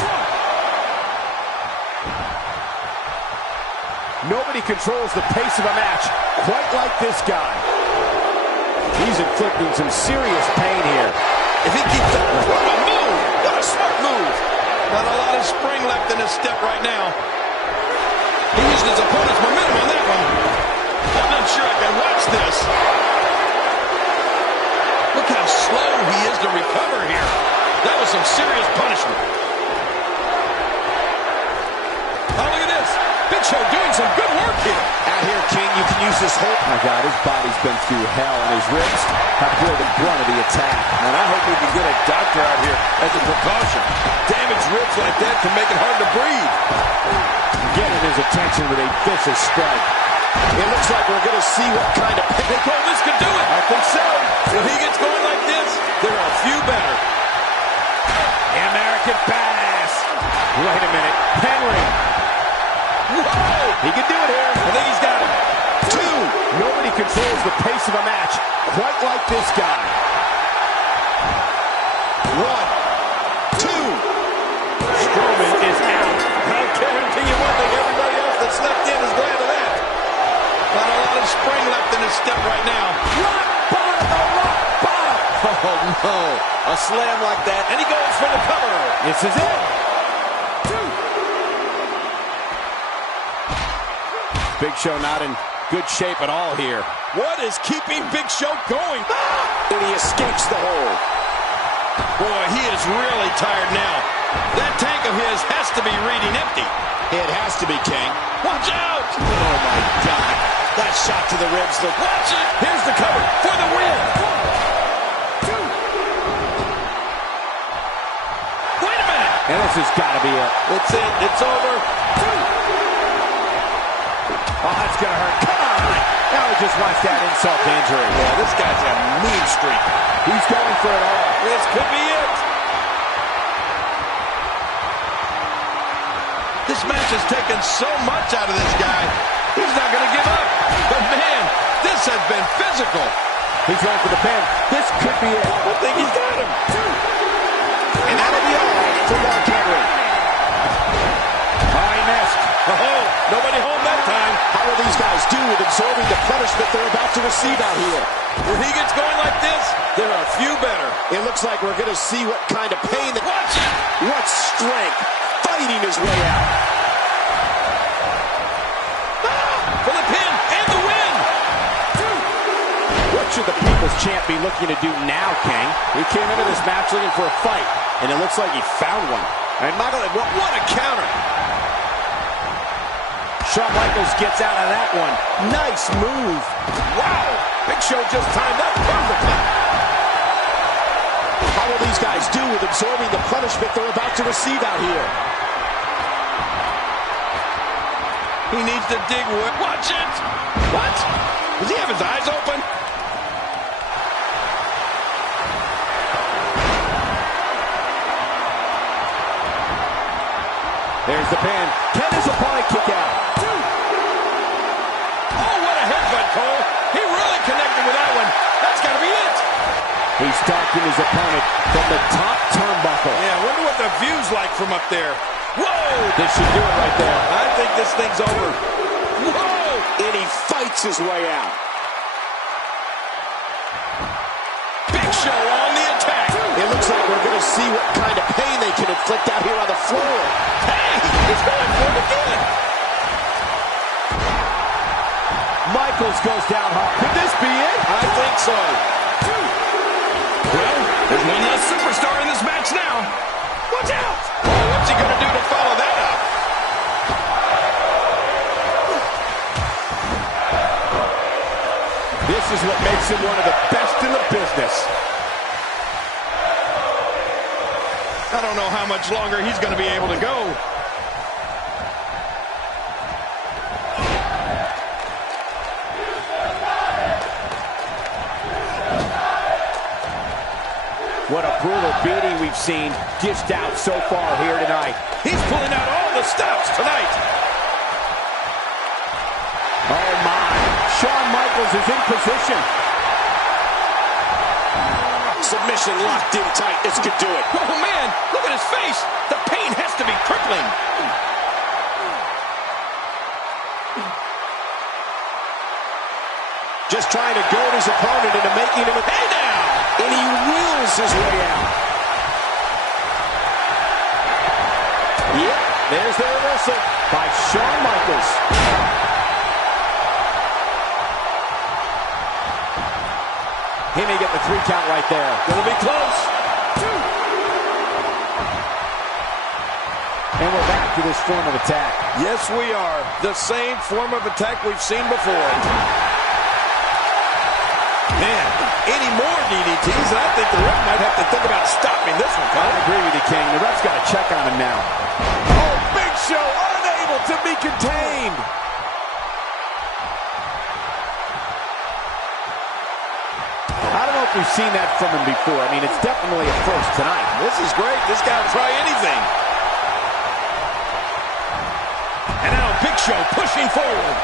Nobody controls the pace of a match quite like this guy. He's inflicting some serious pain here. If he keeps that, what a move! What a smart move! Not a lot of spring left in his step right now. He used his opponent's momentum on that one. I'm not sure I can watch this. Look how slow he is to recover here. That was some serious punishment. Oh, look at this. Big Show doing some good work here. Out here, King, you can use this whole... Oh, my God, his body's been through hell, and his ribs have bore the brunt of the attack. And I hope we can get a doctor out here as a precaution. Damaged ribs like that can make it hard to breathe. Getting his attention with a vicious strike. It looks like we're going to see what kind of... They call this could do it. I think so. When he gets going like this, there are a few better. American Badass. Wait a minute. Henry. Whoa! He can do it here. I think he's got it. 2. Nobody controls the pace of a match quite like this guy. 1, 2. Strowman is out. I'll guarantee you one thing. Everybody else that's left in is glad of that. Not a lot of spring left in his step right now. Rock bottom, the rock bottom. Oh, no. A slam like that, and he goes for the cover. This is it. 2. Big Show not in good shape at all here. What is keeping Big Show going? And he escapes the hold. Boy, he is really tired now. That tank of his has to be reading empty. It has to be, King. Watch out! Oh, my God. That shot to the ribs. Watch it! Here's the cover for the win. 1, 2. Wait a minute. And this has got to be it. It's it. It's over. 2. Oh, that's going to hurt. Come on! Now he just wants that insult to injury. Yeah, this guy's a mean streak. He's going for it all. This could be it. This match has taken so much out of this guy. He's not going to give up. But, man, this has been physical. He's going for the pin. This could be it. I think he's got him. 2. And that'll be all for Mark Henry. Oh, he missed. Oh, nobody home that time. How will these guys do with absorbing the punishment they're about to receive out here? When he gets going like this, there are a few better. It looks like we're going to see what kind of pain that... Watch it! What strength, fighting his way out. For the pin and the win! 2. What should the People's Champ be looking to do now, King? He came into this match looking for a fight, and it looks like he found one. And Michael, what a counter! Shawn Michaels gets out of that one. Nice move. Wow! Big Show just timed up perfectly. How will these guys do with absorbing the punishment they're about to receive out here? He needs to dig wood. Watch it! What? Does he have his eyes open? There's the pin. Can his opponent kick out? 2. Oh, what a headbutt, Cole. He really connected with that one. That's got to be it. He's stalking his opponent from the top turnbuckle. Yeah, I wonder what the view's like from up there. Whoa! This should do it right there. I think this thing's over. Whoa! And he fights his way out. Big Show on the attack. It looks like we're going to see what kind of pain they can inflict out here on the floor. Hey, he's going for it again. Michaels goes down hard. Could this be it? I think so. 2. Well, there's one less superstar in this match now. Watch out! Oh, what's he going to do to follow that up? This is what makes him one of the best in the business. I don't know how much longer he's going to be able to go. What a brutal beating we've seen dished out so far here tonight. He's pulling out all the stops tonight. Oh, my. Shawn Michaels is in position. Submission locked in tight. This could do it. Oh, man, look at his face. The pain has to be crippling. Just trying to goad his opponent into making him a... Hey, now! And he wills his way out. Yep, there's the reversal by Shawn Michaels. He may get the 3 count right there. Gonna be close. 2. And we're back to this form of attack. Yes, we are. The same form of attack we've seen before. Man, any more DDTs, and I think the ref might have to think about stopping this one, Cole. I agree with you, King. The ref's got to check on him now. Oh, Big Show unable to be contained. I don't know, like we've seen that from him before. I mean, it's definitely a first tonight. This is great. This guy will try anything. And now Big Show pushing forward.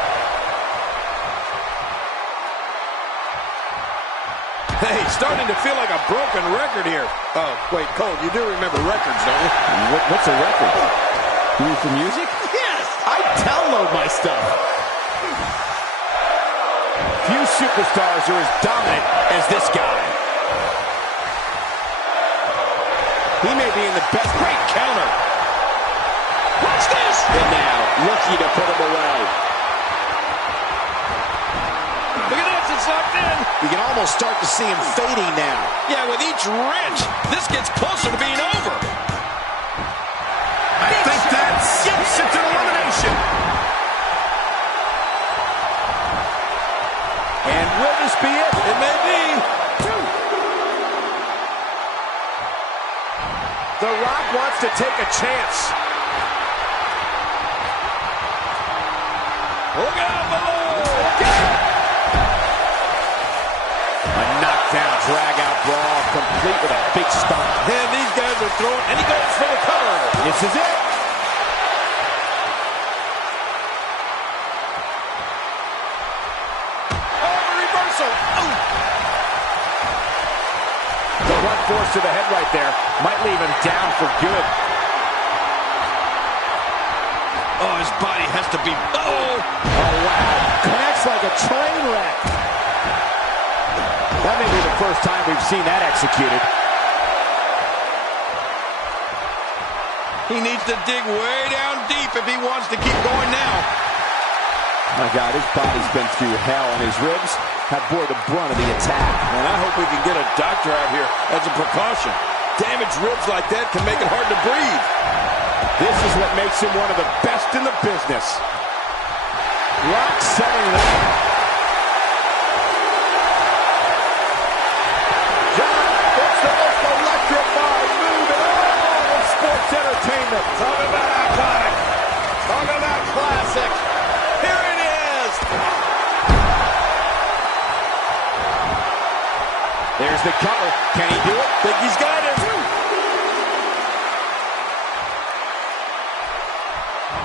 Hey, starting to feel like a broken record here. Oh, wait, Cole, you do remember records, don't you? What's a record? You for music? Yes! I download my stuff. Few superstars are as dominant as this guy. He may be in the best. Great counter. Watch this! And now, looking to put him away. Look at this, it's locked in. You can almost start to see him fading now. Yeah, with each wrench, this gets closer to being over. I think that's instant elimination. And will this be it? It may be. The Rock wants to take a chance. Look out below. A knockdown, drag-out brawl, complete with a big stomp. And these guys are throwing, and he goes for the cover. This is it. Oh, reversal. Oh. The blunt force to the head right there might leave him down for good. Oh, his body has to be. Oh, wow. Connects like a train wreck. That may be the first time we've seen that executed. he needs to dig way down deep if he wants to keep going now. My God, his body's been through hell, and his ribs have bore the brunt of the attack. And I hope we can get a doctor out here as a precaution. Damaged ribs like that can make it hard to breathe. This is what makes him one of the best in the business. Rock setting it up. John, it's the most electrifying move in all of sports entertainment. Talk about iconic. Talk about classic. Here it is. There's the cover. Can he do it? Think he's got him.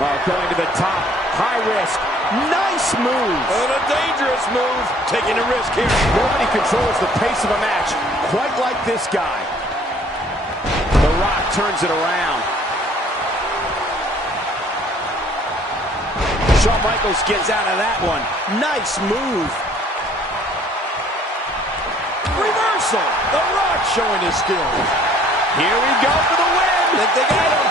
Oh, going to the top. High risk. Nice move. And a dangerous move. Taking a risk here. Nobody controls the pace of a match quite like this guy. The Rock turns it around. Shawn Michaels gets out of that one. Nice move. Reversal. The Rock showing his skills. Here we go for the win. Think they got him.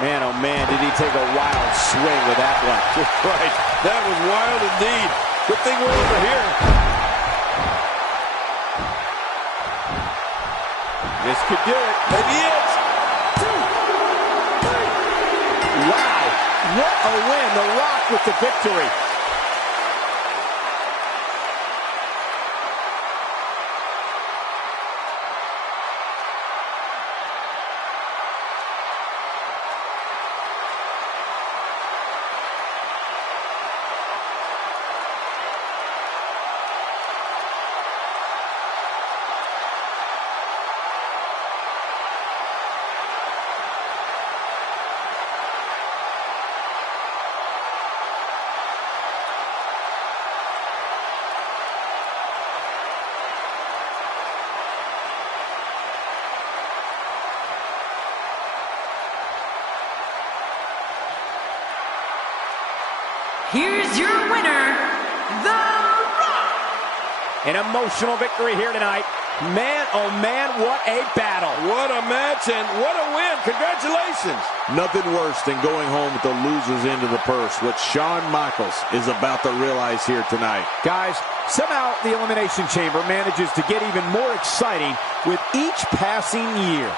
Man, oh man, did he take a wild swing with that one. Right. That was wild indeed. Good thing we're over here. This could do it. And he is. Wow, what a win. The Rock with the victory. Here's your winner, The Rock. An emotional victory here tonight. Man, oh man, what a battle. What a match and what a win. Congratulations. Nothing worse than going home with the loser's end of the purse, what Shawn Michaels is about to realize here tonight. Guys, somehow the Elimination Chamber manages to get even more exciting with each passing year.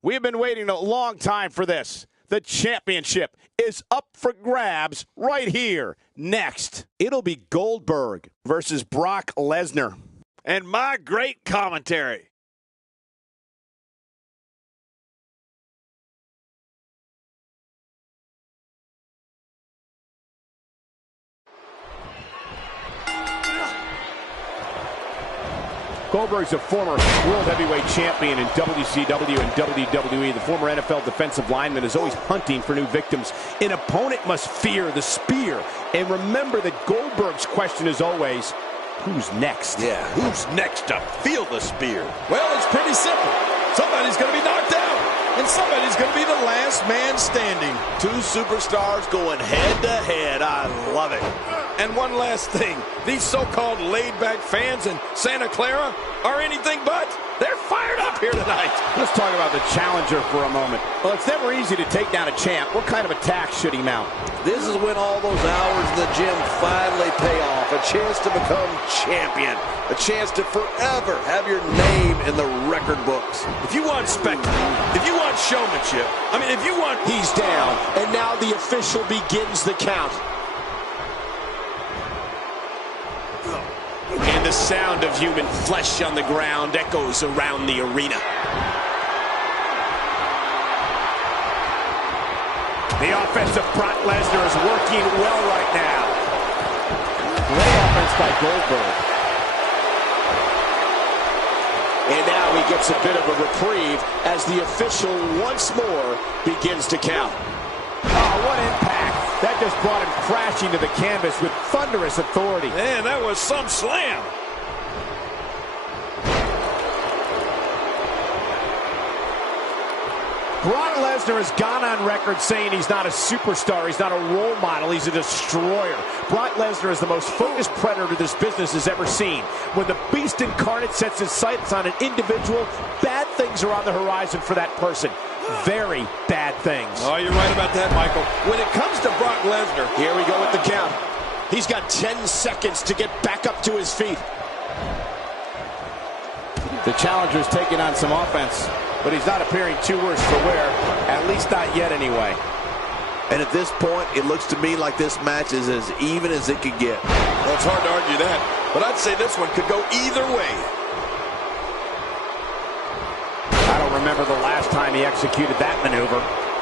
We've been waiting a long time for this. The championship is up for grabs right here. Next, it'll be Goldberg versus Brock Lesnar. And my great commentary. Goldberg's a former World Heavyweight Champion in WCW and WWE. The former NFL defensive lineman is always hunting for new victims. An opponent must fear the spear. And remember that Goldberg's question is always, who's next? Yeah, who's next to feel the spear? Well, it's pretty simple. Somebody's going to be knocked out, and somebody's going to be the last man standing. Two superstars going head-to-head. I love it. And one last thing. These so-called laid-back fans in Santa Clara are anything but. They're fired up here tonight. Let's talk about the challenger for a moment. Well, it's never easy to take down a champ. What kind of attack should he mount? This is when all those hours in the gym finally pay off. A chance to become champion. A chance to forever have your name in the record books. If you want spectacle, if you want showmanship, if you want... He's down, and now the official begins the count. And the sound of human flesh on the ground echoes around the arena. The offense of Brock Lesnar is working well right now. Great offense by Goldberg. And now he gets a bit of a reprieve as the official once more begins to count. Oh, what impact. That just brought him crashing to the canvas with thunderous authority. Man, that was some slam. Brock Lesnar has gone on record saying he's not a superstar, he's not a role model, he's a destroyer. Brock Lesnar is the most focused predator this business has ever seen. When the beast incarnate sets his sights on an individual, bad things are on the horizon for that person. Very bad things. Oh, you're right about that, Michael. When it comes to Brock Lesnar, here we go with the count. He's got 10 seconds to get back up to his feet. The challenger's taking on some offense, but he's not appearing too worse for wear, at least not yet anyway. And at this point, it looks to me like this match is as even as it could get. Well, it's hard to argue that, but I'd say this one could go either way. I don't remember the last time he executed that maneuver.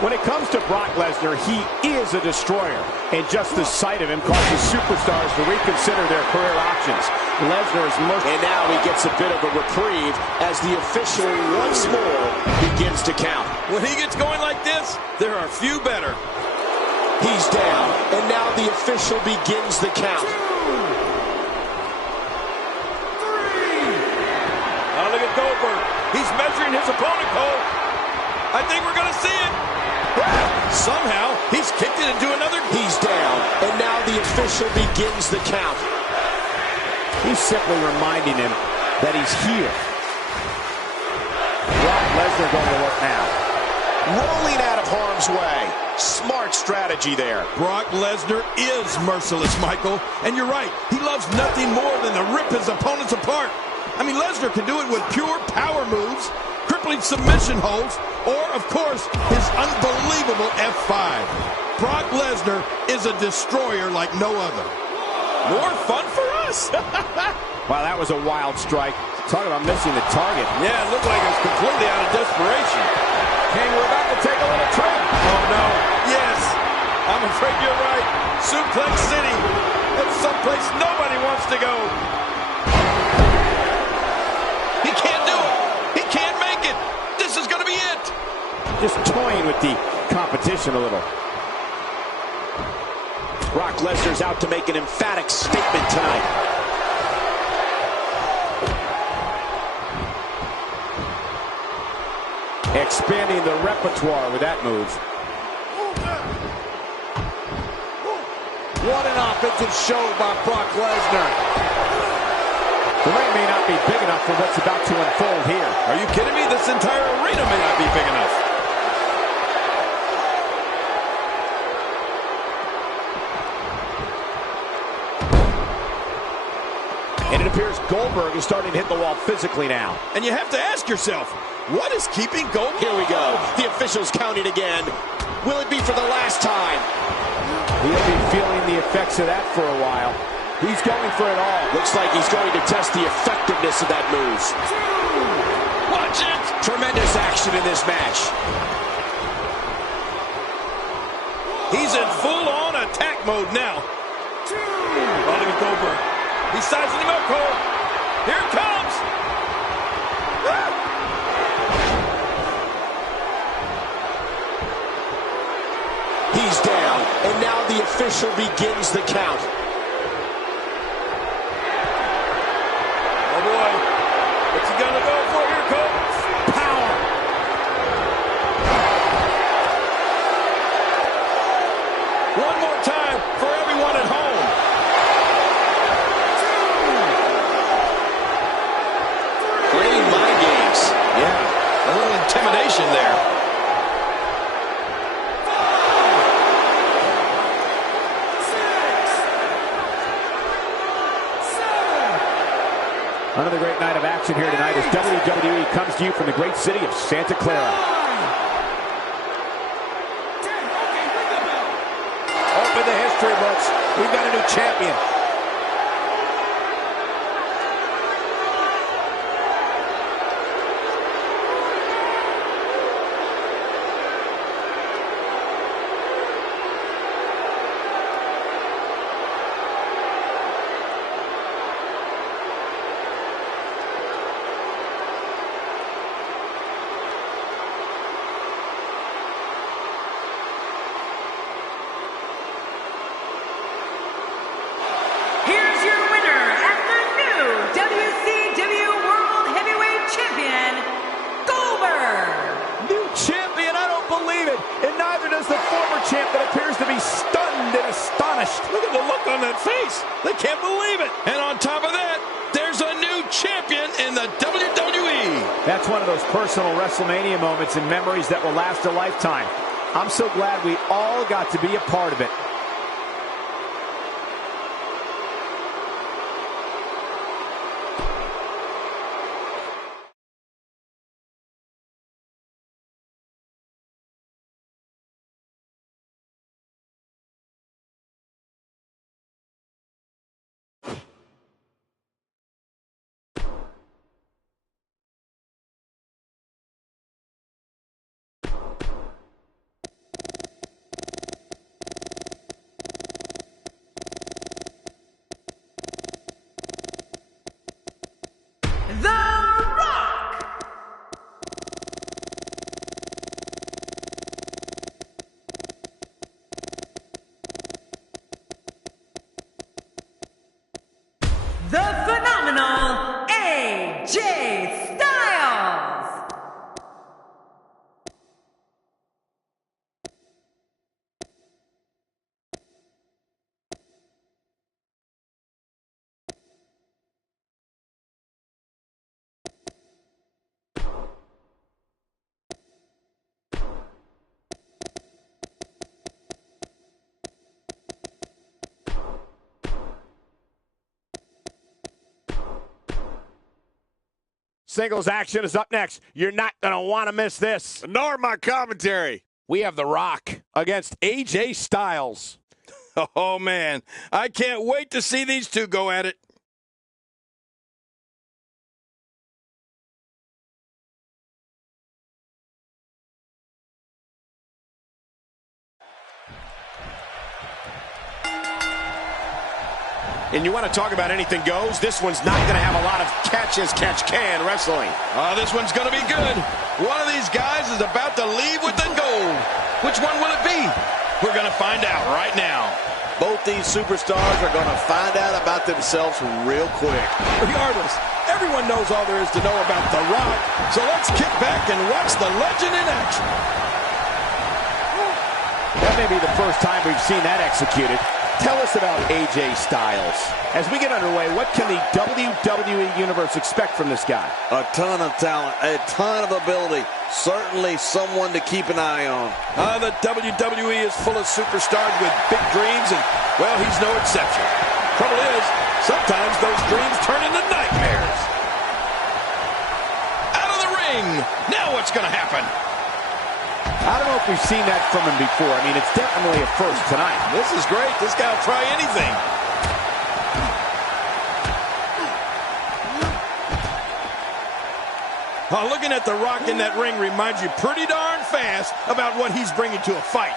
When it comes to Brock Lesnar, he is a destroyer, and just the sight of him causes superstars to reconsider their career options. Lesnar is most... And now he gets a bit of a reprieve as the official once more begins to count. When he gets going like this, there are few better. He's down, and now the official begins the count. 2, 3. Now look at Goldberg. He's measuring his opponent, Cole. I think we're going to see it. Somehow, he's kicked it into another. He's down, and now the official begins the count. He's simply reminding him that he's here. Brock Lesnar going to look now. Rolling out of harm's way. Smart strategy there. Brock Lesnar is merciless, Michael. And you're right. He loves nothing more than to rip his opponents apart. Lesnar can do it with pure power moves, crippling submission holds, or, of course, his unbelievable F5. Brock Lesnar is a destroyer like no other. More fun for us. Wow, that was a wild strike. Talk about missing the target. Yeah, it looked like it was completely out of desperation. King, we're about to take a little trip. Oh, no. Yes. I'm afraid you're right. Suplex City. That's someplace nobody wants to go. He can't do it. He can't make it. This is going to be it. Just toying with the competition a little. Brock Lesnar's out to make an emphatic statement tonight. Expanding the repertoire with that move. What an offensive show by Brock Lesnar. The ring may not be big enough for what's about to unfold here. Are you kidding me? This entire arena may not be big enough. And it appears Goldberg is starting to hit the wall physically now. And you have to ask yourself, What is keeping Goldberg? Here we go. The official's counting again. Will it be for the last time? He'll be feeling the effects of that for a while. He's going for it all. Looks like he's going to test the effectiveness of that move. Watch it! Tremendous action in this match. He's in full-on attack mode now. Oh, look at Goldberg. He's sizing him up, Cole. Here it comes. He's down, and now the official begins the count. Oh, boy. What's he gonna go for here, Cole? Power. One more time for everyone at home. Creating mind games. Yeah, a little intimidation there. Another great night of action here tonight as WWE comes to you from the great city of Santa Clara. Open the history books. We've got a new champion. Here's your winner and the new WCW World Heavyweight Champion, Goldberg. New champion, I don't believe it. And neither does the former champ that appears to be stunned and astonished. Look at the look on that face. They can't believe it. And on top of that, there's a new champion in the WWE. That's one of those personal WrestleMania moments and memories that will last a lifetime. I'm so glad we all got to be a part of it. The Rock. The phenomenal AJ Styles. Singles action is up next. You're not going to want to miss this. Nor my commentary. We have The Rock against AJ Styles. Oh, man. I can't wait to see these two go at it. And you want to talk about anything goes, this one's not going to have a lot of catch-as-catch-can wrestling. This one's going to be good. One of these guys is about to leave with the gold. Which one will it be? We're going to find out right now. Both these superstars are going to find out about themselves real quick. Regardless, everyone knows all there is to know about The Rock. So let's kick back and watch the legend in action. That may be the first time we've seen that executed. Tell us about AJ Styles. As we get underway, what can the WWE Universe expect from this guy? A ton of talent, a ton of ability. Certainly someone to keep an eye on. The WWE is full of superstars with big dreams, and, well, he's no exception. Trouble is, sometimes those dreams turn into nightmares. Out of the ring. ring. Now what's going to happen? I don't know if we've seen that from him before. I mean, it's definitely a first tonight. This is great. This guy will try anything. Looking at The Rock in that ring reminds you pretty darn fast about what he's bringing to a fight.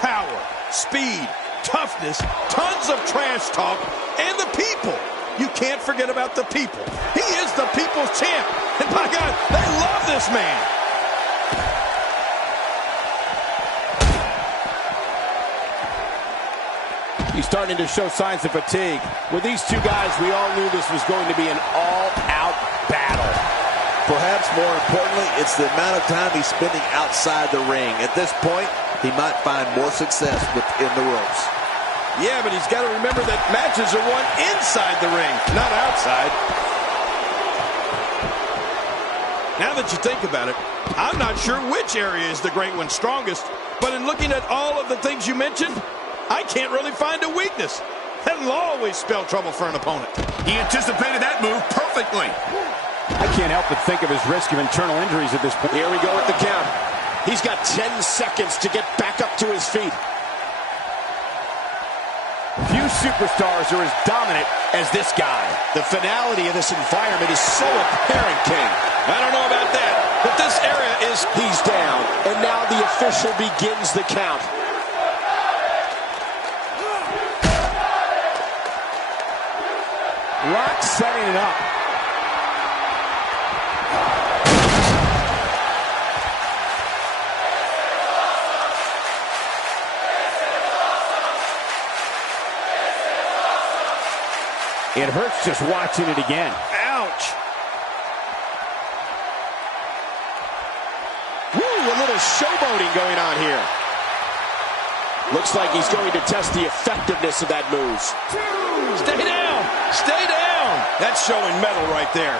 Power, speed, toughness, tons of trash talk, and the people. You can't forget about the people. He is the people's champ. And by God, they love this man. He's starting to show signs of fatigue. With these two guys, we all knew this was going to be an all-out battle. Perhaps more importantly, it's the amount of time he's spending outside the ring. At this point, he might find more success within the ropes. Yeah, but he's got to remember that matches are won inside the ring, not outside. Now that you think about it, I'm not sure which area is the great one's strongest, but in looking at all of the things you mentioned, I can't really find a weakness. That'll always spell trouble for an opponent. He anticipated that move perfectly. I can't help but think of his risk of internal injuries at this point. Here we go with the count. He's got 10 seconds to get back up to his feet. Few superstars are as dominant as this guy. The finality of this environment is so apparent, King. I don't know about that, but this area is... He's down, and now the official begins the count. Rock setting it up. It hurts just watching it again. Ouch. Woo, a little showboating going on here. Looks like he's going to test the effectiveness of that move. Stay down. Stay down. That's showing metal right there.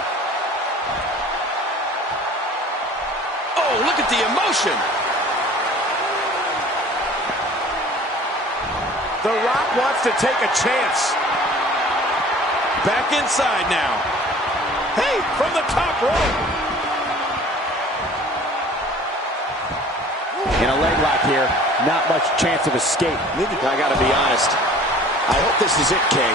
Oh, look at the emotion. The Rock wants to take a chance. Back inside now. Hey, from the top rope. In a leg lock here, not much chance of escape. I gotta be honest. I hope this is it, King.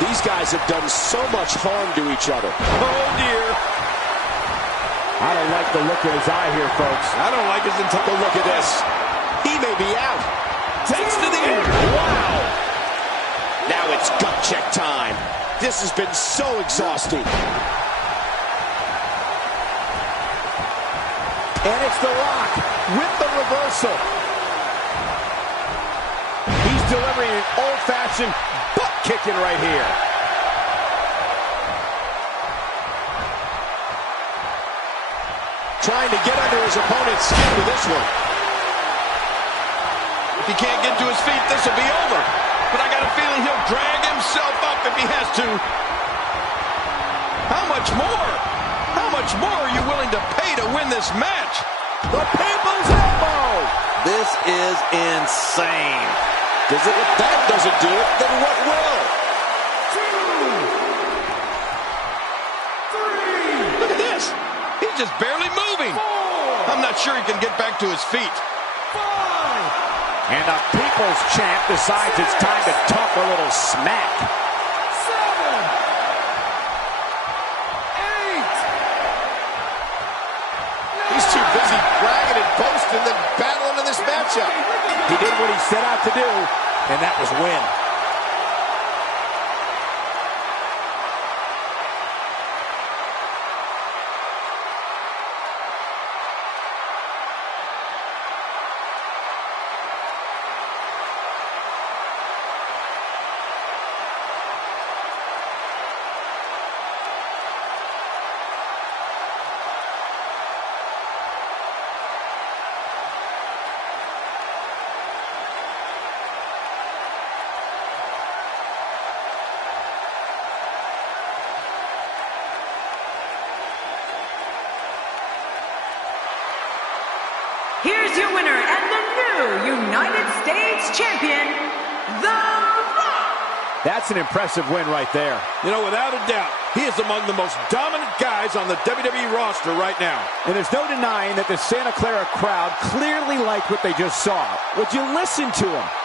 These guys have done so much harm to each other. Oh, dear. I don't like the look in his eye here, folks. I don't like his entire... But look at this. He may be out. Takes to the air. Wow. Now it's gut check time. This has been so exhausting. And it's The Rock with the reversal. He's delivering an old-fashioned butt kicking right here. Trying to get under his opponent's skin with this one. If he can't get to his feet, this will be over. But I got a feeling he'll drag himself up if he has to. How much more? How much more are you willing to pay to win this match? The people's elbow. This is insane. If that doesn't do it, then what will? 2, 3. Look at this. He's just barely moving. 4. I'm not sure he can get back to his feet. 5. And the people's champ decides it's time to talk a little smack. 7. 8. He's too busy bragging and boasting than battling in this matchup. He did what he set out to do, and that was win. Here's your winner and the new United States Champion, The Rock. That's an impressive win right there. You know, without a doubt, He is among the most dominant guys on the WWE roster right now. And there's no denying that the Santa Clara crowd clearly liked what they just saw. Would you listen to him?